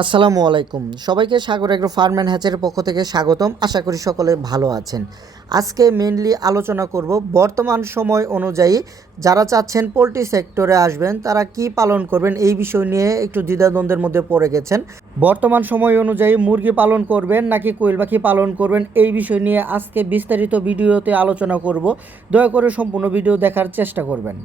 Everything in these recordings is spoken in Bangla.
আসসালামু আলাইকুম। সবাইকে সাগর এগ্রো ফার্ম অ্যান্ড হ্যাচের পক্ষ থেকে স্বাগতম। আশা করি সকলে ভালো আছেন। আজকে মেনলি আলোচনা করব বর্তমান সময় অনুযায়ী যারা চাচ্ছেন পোলট্রি সেক্টরে আসবেন, তারা কি পালন করবেন এই বিষয় নিয়ে একটু দ্বিধাদ্বন্দ্বের মধ্যে পড়ে গেছেন। বর্তমান সময় অনুযায়ী মুরগি পালন করবেন নাকি কোয়েল পাখি পালন করবেন এই বিষয় নিয়ে আজকে বিস্তারিত ভিডিওতে আলোচনা করব। দয়া করে সম্পূর্ণ ভিডিও দেখার চেষ্টা করবেন।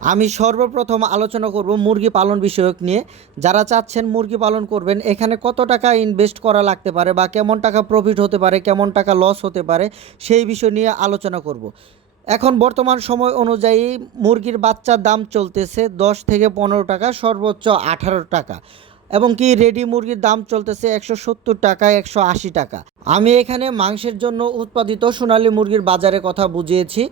আমি সর্বপ্রথম আলোচনা করব মুরগি পালন বিষয়ক নিয়ে। যারা চাচ্ছেন মুরগি পালন করবেন, এখানে কত টাকা ইনভেস্ট করা লাগতে পারে বা কেমন টাকা প্রফিট হতে পারে, কেমন টাকা লস হতে পারে, সেই বিষয় নিয়ে আলোচনা করব। এখন বর্তমান সময় অনুযায়ী মুরগির বাচ্চার দাম চলতেছে দশ থেকে পনেরো টাকা, সর্বোচ্চ আঠারো টাকা। এবং কি রেডি মুরগির দাম চলতেছে একশো সত্তর টাকা, একশো আশি টাকা। আমি এখানে মাংসের জন্য উৎপাদিত সোনালী মুরগির বাজারে কথা বুঝিয়েছি।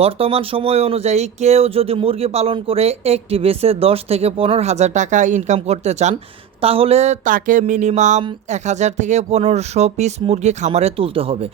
বর্তমান সময় অনুযায়ী কেউ যদি মুরগি পালন করে একটি বেসে দশ থেকে পনেরো হাজার টাকা ইনকাম করতে চান, তাহলে তাকে মিনিমাম এক হাজার থেকে পনেরোশো পিস মুরগি খামারে তুলতে হবে।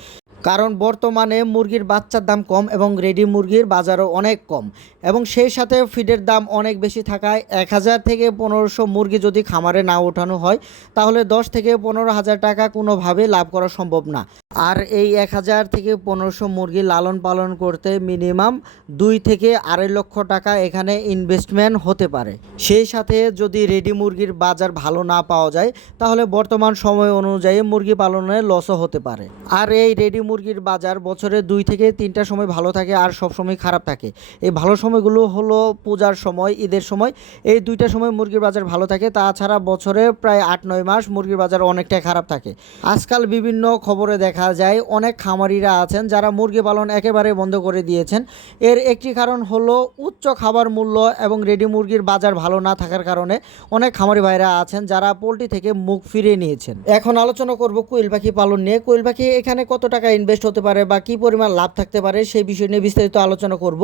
কারণ বর্তমানে মুরগির বাচ্চার দাম কম এবং রেডি মুরগির বাজারও অনেক কম। এবং সেই সাথে ফিডের দাম অনেক বেশি থাকায় এক হাজার থেকে পনেরোশো মুরগি যদি খামারে না ওঠানো হয়, তাহলে দশ থেকে পনেরো হাজার টাকা কোনোভাবে লাভ করা সম্ভব না। আর এই এক হাজার থেকে পনেরোশো মুরগি লালন পালন করতে মিনিমাম দুই থেকে আড়াই লক্ষ টাকা এখানে ইনভেস্টমেন্ট হতে পারে। সেই সাথে যদি রেডি মুরগির বাজার ভালো না পাওয়া যায়, তাহলে বর্তমান সময় অনুযায়ী মুরগি পালনে লসও হতে পারে। আর এই রেডি মুরগির বাজার বছরে দুই থেকে তিনটা সময় ভালো থাকে আর সব সময় খারাপ থাকে। এই ভালো সময়গুলো হলো পূজার সময়, ঈদের সময়। এই দুইটা সময় মুরগির বাজার ভালো থাকে, তাছাড়া বছরে প্রায় আট নয় মাস মুরগির বাজার অনেকটাই খারাপ থাকে। আজকাল বিভিন্ন খবরে দেখা যায়, অনেক খামারিরা আছেন যারা মুরগি পালন একেবারে বন্ধ করে দিয়েছেন। এর একটি কারণ হলো উচ্চ খাবার মূল্য এবং রেডি মুরগির বাজার ভালো না থাকার কারণে অনেক খামারি ভাইরা আছেন যারা পোলট্রি থেকে মুখ ফিরিয়ে নিয়েছেন। এখন আলোচনা করব কোয়েল পাখি পালন নিয়ে। কোয়েল পাখি এখানে কত টাকা ইনভেস্ট হতে পারে বা কী পরিমাণ লাভ থাকতে পারে সেই বিষয় নিয়ে বিস্তারিত আলোচনা করব।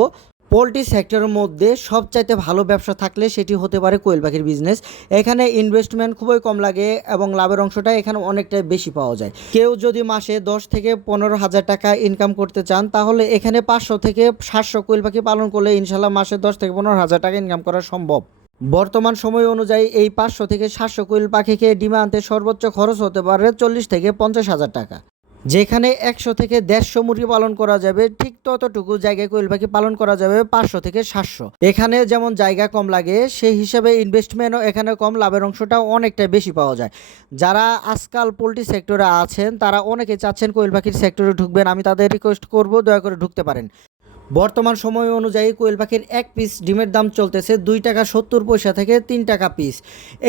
পোলট্রি সেক্টরের মধ্যে সবচাইতে ভালো ব্যবসা থাকলে সেটি হতে পারে কোয়েল পাখির বিজনেস এখানে ইনভেস্টমেন্ট খুবই কম লাগে এবং লাভের অংশটা এখানে অনেকটাই বেশি পাওয়া যায়। কেউ যদি মাসে দশ থেকে পনেরো হাজার টাকা ইনকাম করতে চান, তাহলে এখানে পাঁচশো থেকে সাতশো কোয়েল পাখি পালন করলে ইনশাল্লাহ মাসে দশ থেকে পনেরো হাজার টাকা ইনকাম করা সম্ভব। বর্তমান সময় অনুযায়ী এই পাঁচশো থেকে সাতশো কোয়েল পাখিকে ডিমে আনতে সর্বোচ্চ খরচ হতে পারে চল্লিশ থেকে পঞ্চাশ হাজার টাকা। যেখানে একশো থেকে দেড়শো মুরগি পালন করা যাবে, ঠিক ততটুকু জায়গায় কোয়েল পাখি পালন করা যাবে পাঁচশো থেকে সাতশো। এখানে যেমন জায়গা কম লাগে, সেই হিসাবে ইনভেস্টমেন্টও এখানে কম লাভের অংশটাও অনেকটা বেশি পাওয়া যায়। যারা আজকাল পোলট্রি সেক্টরে আছেন, তারা অনেকে চাচ্ছেন কোয়েল পাখির সেক্টরে ঢুকবেন। আমি তাদের রিকোয়েস্ট করব, দয়া করে ঢুকতে পারেন। বর্তমান সময় অনুযায়ী কোয়েল পাখির এক পিস ডিমের দাম চলতেছে দুই টাকা সত্তর পয়সা থেকে তিন টাকা পিস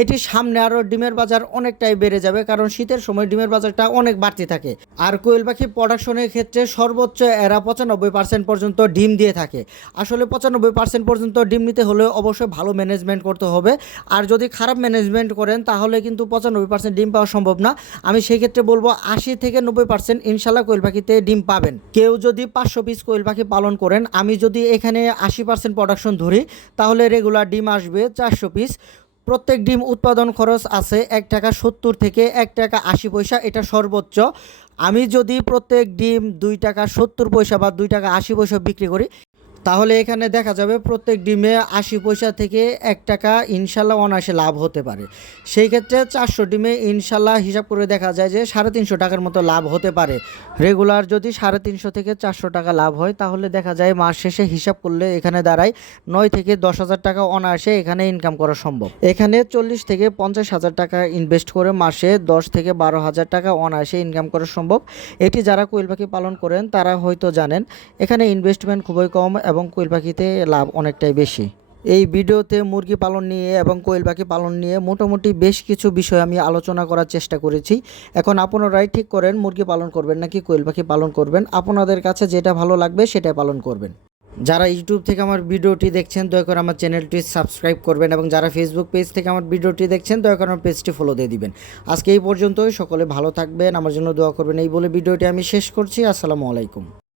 এটি সামনে আরও ডিমের বাজার অনেকটাই বেড়ে যাবে কারণ শীতের সময় ডিমের বাজারটা অনেক বাড়তি থাকে। আর কোয়েল পাখি প্রোডাকশনের ক্ষেত্রে সর্বোচ্চ এরা পঁচানব্বই পার্সেন্ট পর্যন্ত ডিম দিয়ে থাকে। আসলে পঁচানব্বই পার্সেন্ট পর্যন্ত ডিম নিতে হলে অবশ্যই ভালো ম্যানেজমেন্ট করতে হবে। আর যদি খারাপ ম্যানেজমেন্ট করেন, তাহলে কিন্তু পঁচানব্বই পার্সেন্ট ডিম পাওয়া সম্ভব না। আমি সেই ক্ষেত্রে বলব আশি থেকে নব্বই পার্সেন্ট ইনশাল্লাহ কোয়েল পাখিতে ডিম পাবেন। কেউ যদি পাঁচশো পিস কোয়েল পাখি পালন করেন। আমি যদি এখানে আশি পার্সেন্ট প্রোডাকশন ধরি, তাহলে রেগুলার ডিম আসবে চারশো পিস প্রত্যেক ডিম উৎপাদন খরচ আছে এক টাকা সত্তর থেকে এক টাকা আশি পয়সা, এটা সর্বোচ্চ। আমি যদি প্রত্যেক ডিম দুই টাকা সত্তর পয়সা বা দুই টাকা আশি পয়সা বিক্রি করি তাহলে এখানে দেখা যাবে প্রত্যেক ডিমে আশি পয়সা থেকে এক টাকা ইনশাল্লাহ অনায়াসে লাভ হতে পারে। সেই ক্ষেত্রে চারশো ডিমে ইনশাল্লাহ হিসাব করে দেখা যায় যে সাড়ে তিনশো টাকার মতো লাভ হতে পারে। রেগুলার যদি সাড়ে তিনশো থেকে চারশো টাকা লাভ হয়, তাহলে দেখা যায় মাস শেষে হিসাব করলে এখানে দাঁড়ায় নয় থেকে দশ হাজার টাকা অনায়াসে এখানে ইনকাম করা সম্ভব। এখানে চল্লিশ থেকে পঞ্চাশ হাজার টাকা ইনভেস্ট করে মাসে দশ থেকে বারো হাজার টাকা অনায়াসে ইনকাম করা সম্ভব। এটি যারা কোয়েল পাখি পালন করেন, তারা হয়তো জানেন, এখানে ইনভেস্টমেন্ট খুবই কম এবং কোয়েল পাখিতে লাভ অনেকটাই বেশি। এই ভিডিওতে মুরগি পালন নিয়ে এবং কোয়েল পাখি পালন নিয়ে মোটামুটি বেশ কিছু বিষয় আমি আলোচনা করার চেষ্টা করেছি। এখন আপনারাই ঠিক করেন, মুরগি পালন করবেন নাকি কোয়েল পাখি পালন করবেন। আপনাদের কাছে যেটা ভালো লাগবে সেটাই পালন করবেন। যারা ইউটিউব থেকে আমার ভিডিওটি দেখছেন, দয়া করে আমার চ্যানেলটি সাবস্ক্রাইব করবেন এবং যারা ফেসবুক পেজ থেকে আমার ভিডিওটি দেখছেন, দয়া করে আমার পেজটি ফলো দিয়ে দিবেন। আজকে এই পর্যন্তই। সকলে ভালো থাকবেন। আমার জন্য দোয়া করবেন। এই বলে ভিডিওটি আমি শেষ করছি। আসসালামু আলাইকুম।